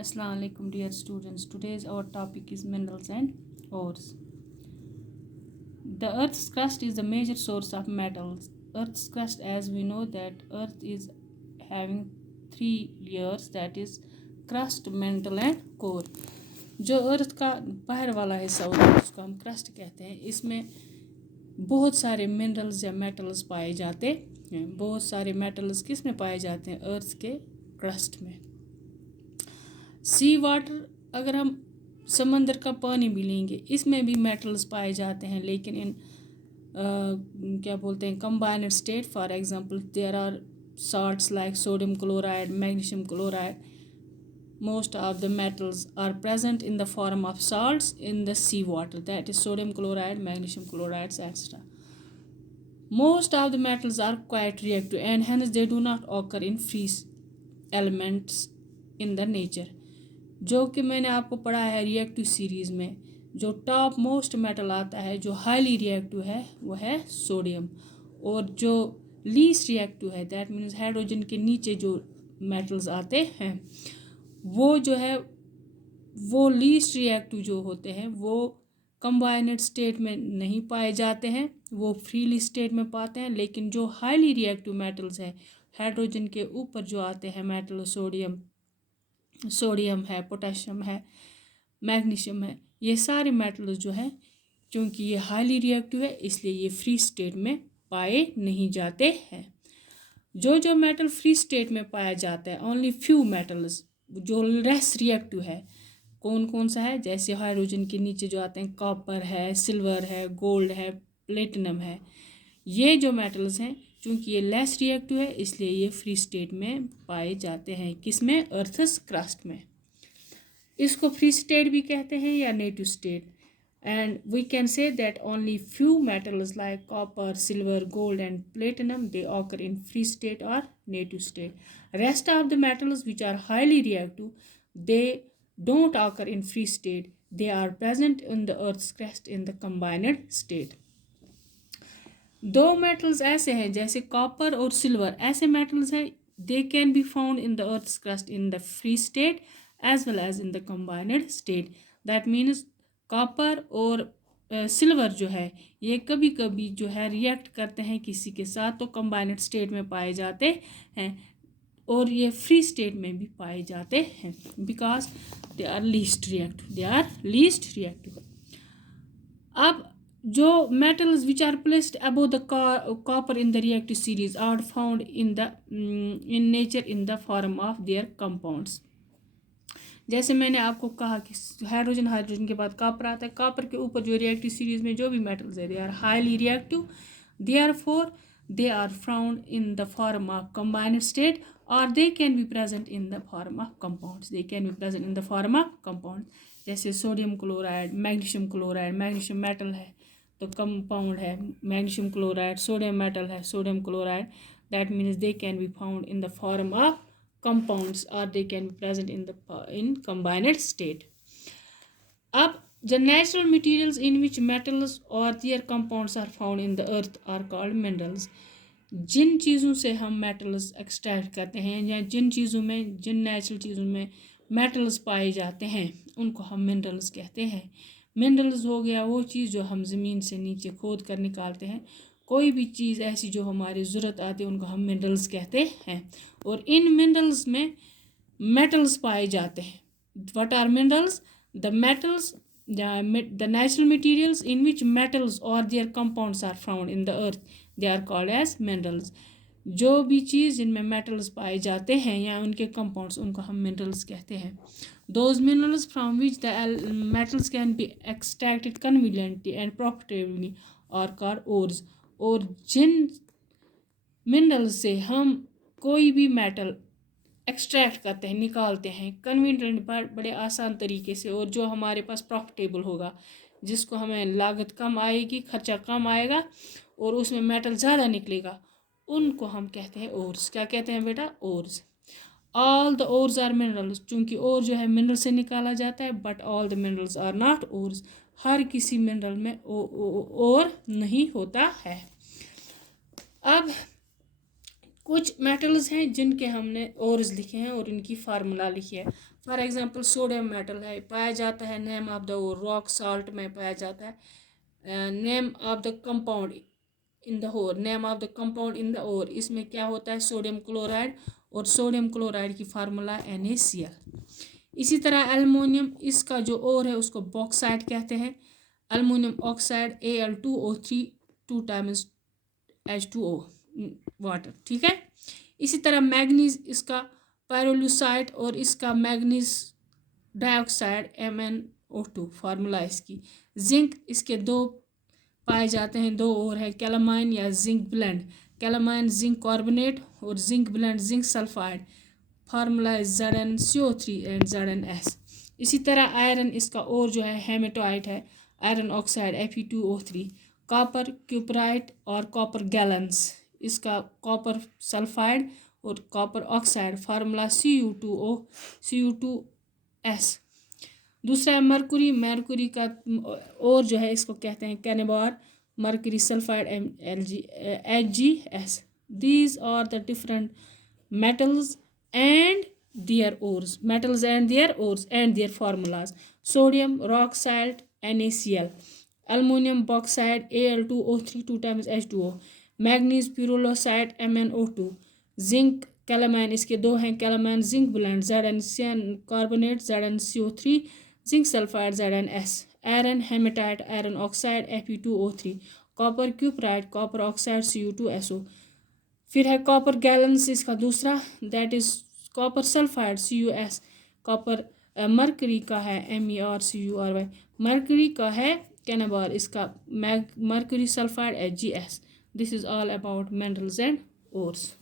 Assalamu alaikum dear students. Today's our topic is minerals and ores. The earth's crust is the major source of metals. Earth's crust, as we know that earth is having three layers, that is crust, mantle and core. जो अर्थ का बाहर वाला हिस्सा होता है उसको हम crust कहते हैं. इसमें बहुत सारे मिनरल्स या मेटल्स पाए जाते हैं. बहुत सारे मेटल्स किस में पाए जाते हैं? अर्थ के क्रस्ट में. सी वाटर, अगर हम समंदर का पानी भी लेंगे इसमें भी मेटल्स पाए जाते हैं, लेकिन इन क्या बोलते हैं combined state. For example there are salts like sodium chloride, magnesium chloride. Most of the metals are present in the form of salts in the sea water, that is sodium chloride, magnesium chlorides, etc. Most of the metals are quite reactive and hence they do not occur in free elements in the nature. जो कि मैंने आपको पढ़ा है reactive series में, जो top most metal आता है जो हाईली रिएक्टिव है वो है सोडियम, और जो लीस्ट रिएक्टिव है दैट मीन्स हाइड्रोजन के नीचे जो मेटल्स आते हैं वो जो है वो लीस्ट रिएक्टिव जो होते हैं वो कंबाइंड स्टेट में नहीं पाए जाते हैं, वो फ्रीली स्टेट में पाते हैं. लेकिन जो हाईली रिएक्टिव मेटल्स हैं हाइड्रोजन के ऊपर जो आते हैं मेटल, सोडियम है, पोटेशियम है, मैग्नीशियम है, ये सारे मेटल्स जो है क्योंकि ये हाईली रिएक्टिव है इसलिए ये फ्री स्टेट में पाए नहीं जाते हैं. जो मेटल फ्री स्टेट में पाया जाता है ओनली फ्यू मेटल्स जो लेस रिएक्टिव है. कौन कौन सा है? जैसे हाइड्रोजन के नीचे जो आते हैं कॉपर है, सिल्वर है, गोल्ड है, प्लेटिनम है. ये जो मेटल्स हैं चूँकि ये लेस रिएक्टिव है इसलिए ये फ्री स्टेट में पाए जाते हैं. किस में? अर्थस क्रस्ट में. इसको फ्री स्टेट भी कहते हैं या native state. And we can say that only few metals like copper, silver, gold and platinum they occur in free state or native state. Rest of the metals which are highly reactive they don't occur in free state. They are present in the earth's crust in the combined state. दो metals ऐसे हैं जैसे copper और silver, ऐसे metals हैं they can be found in the earth's crust in the free state as well as in the combined state. That means copper और silver जो है ये कभी कभी जो है रिएक्ट करते हैं किसी के साथ तो कंबाइंड स्टेट में पाए जाते हैं और ये फ्री स्टेट में भी पाए जाते हैं because they are least reactive. अब जो metals which are placed above the copper in the reactive series are found in nature in the form of their compounds. जैसे मैंने आपको कहा कि हाइड्रोजन के बाद कॉपर आता है. कॉपर के ऊपर जो रिएक्टिव सीरीज में जो भी मेटल्स है they are highly reactive, therefore they are found in the form of combined state और they can be present in the form of compounds. जैसे सोडियम क्लोराइड, मैग्नीशियम मेटल है तो कंपाउंड है magnesium chloride, sodium metal है sodium chloride. That means they can be found in the form of compounds or they can be present in combined state. Ab the natural materials in which metals or their compounds are found in the earth are called minerals. जिन चीज़ों से हम metals extract करते हैं या जिन natural चीज़ों में metals पाए जाते हैं उनको हम मिनरल्स कहते हैं. मिनरल्स हो गया वो चीज़ जो हम ज़मीन से नीचे खोद कर निकालते हैं. कोई भी चीज़ ऐसी जो हमारी ज़रूरत आती है उनको हम मिनरल्स कहते हैं और इन मिनरल्स में मेटल्स पाए जाते हैं. What are minerals? The metals the natural materials in which metals और their compounds are found in the earth they are called as minerals. जो भी चीज़ जिनमें मेटल्स पाए जाते हैं या उनके कंपाउंड्स उनको हम मिनरल्स कहते हैं. Those minerals from which the metals can be extracted conveniently and profitably are called ores. और जिन मिनरल से हम कोई भी मेटल एक्सट्रैक्ट करते हैं, निकालते हैं कन्वीनियंट बड़े आसान तरीके से और जो हमारे पास प्रॉफिटेबल होगा, जिसको हमें लागत कम आएगी, खर्चा कम आएगा और उसमें मेटल ज़्यादा निकलेगा, उनको हम कहते हैं ओर्स. क्या कहते हैं बेटा? Ores. All the ores are minerals. चूँकि ओर जो है मिनरल से निकाला जाता है but all the minerals are not ores. हर किसी मिनरल में ओर नहीं होता है. अब कुछ मेटल्स हैं जिनके हमने ओर्स लिखे हैं और इनकी फार्मूला लिखी है. फॉर एग्जांपल सोडियम मेटल है, पाया जाता है name of the ore, rock salt में पाया जाता है। Name of the compound in the ore, name of the compound in the ore, इसमें क्या होता है सोडियम क्लोराइड, और सोडियम क्लोराइड की फार्मूला NaCl। इसी तरह एल्युमिनियम, इसका जो ओर है उसको बॉक्साइड कहते हैं, aluminium oxide Al2O3 2 times H2O water, ठीक है। इसी तरह मैग्नीज, इसका पायरोलुसाइड और इसका मैग्नीज डाइऑक्साइड MnO2 फार्मूला इसकी। जिंक, इसके दो पाए जाते हैं, दो और है, कैलामाइन या zinc blende, calamine zinc carbonate और zinc blende zinc sulphide, formula ZnCO3 and ZnS। इसी तरह आयरन, इसका और जो है हेमेटाइट है, iron oxide Fe2O3। Copper cuprite और कॉपर गैलेंस, इसका कॉपर सल्फाइड और कॉपर ऑक्साइड, फार्मूला Cu2S। दूसरा है मरकुरी, मरकुरी का और जो है इसको कहते हैं cinnabar, mercury sulphide HgS। These are the different metals and their ores, metals and their ores and their formulas. Sodium rock salt NaCl, aluminum bauxite Al2O3 2 times H2O, manganese pyrolusite MnO2, zinc calamine, इसके दो हैं, calamine zinc blende Zn carbonate ZnCO3, zinc sulphide ZnS, iron haematite iron oxide Fe2O3, copper cuprite copper oxide Cu2SO। फिर है copper galena, इसका दूसरा, that is copper sulphide CuS, copper mercury का है MErCury, mercury का है कैनेबार, इसका mercury sulphide HgS। This is all about minerals and ores.